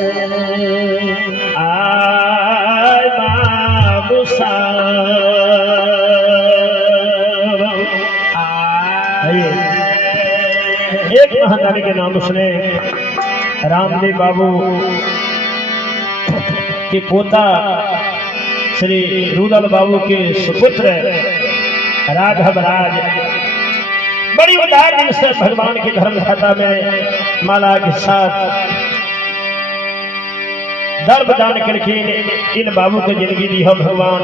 आय बाबू एक महादानी के नाम उसने रामदेव बाबू के पोता श्री रुदल बाबू के सुपुत्र राघव राज बड़ी उदार दिल से भगवान की धर्म कथा में माला के साथ दर्द दान करके इन बाबू को जिंदगी दी हो भगवान,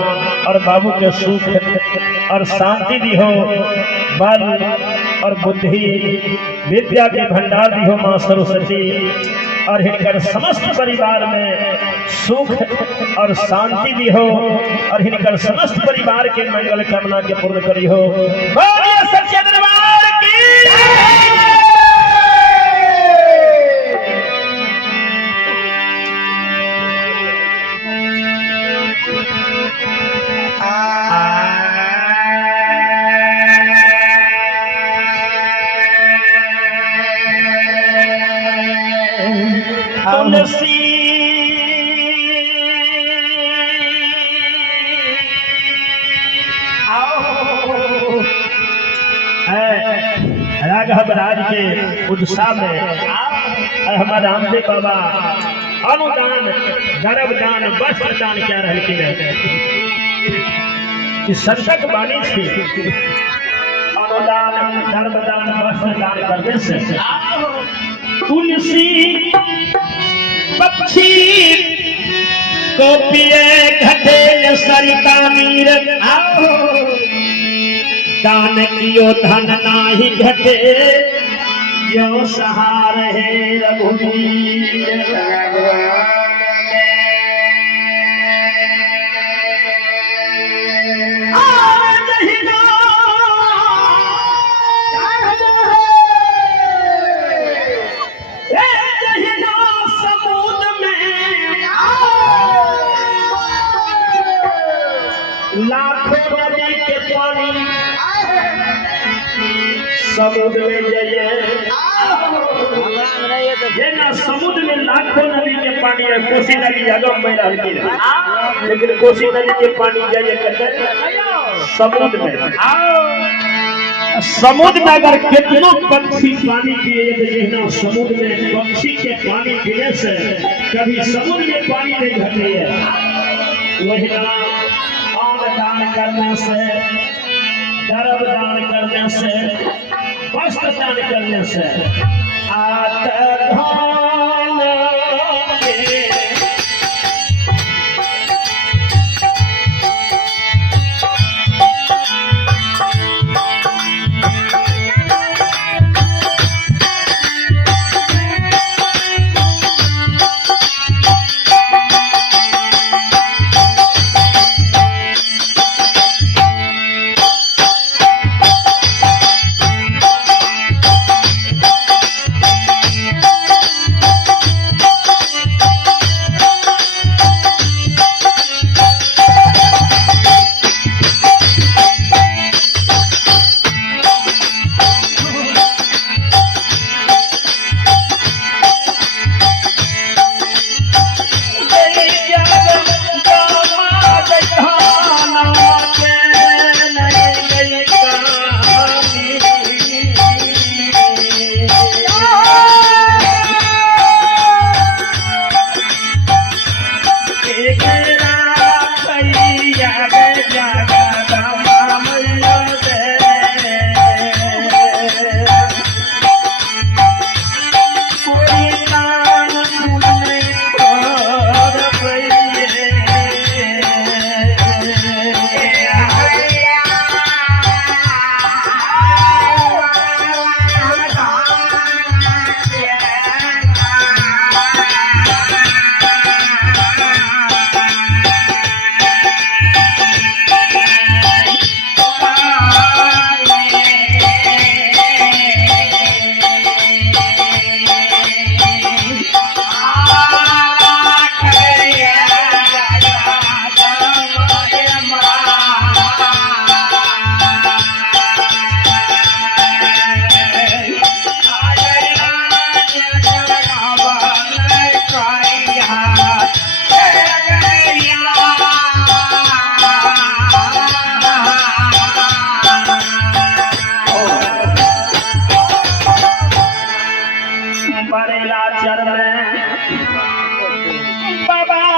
और बाबू के सुख और शांति दी हो, बल और बुद्धि विद्या के भंडार दी हो मां सरस्वती, और इनकर समस्त परिवार में सुख और शांति दी हो, और इनकर समस्त परिवार के मंगल कामना के पूर्ण करी हो। बोलिए सच्चे दरबार की। तुलसी राघव राज के उत्साह में हमारा रामदेव बाबा अनुदान गर्भदान वस्त्र दान क्या रहलखिन कि संतक वाणी थी। अनुदान गर्भदान वस्त्र दान करने से तुलसी पक्षी को पिए घटे सरिता नीर, दान कियो धन नाही घटे यो सहार है रघुवीर। लाखों नदी के पानी समुद्र में जय ये ना समुद्र में लाखों नदी के पानी है। कोसी नदी अगम में रहती है, लेकिन कोसी नदी के पानी जय करते समुद्र में। समुद्र में अगर कितनों पक्षी पानी पिए तो समुद्र में पक्षी के पानी पीने से कभी समुद्र में पानी नहीं घटे है। वही दान करने से, गर्भ दान करने से, वस्त्र दान करने से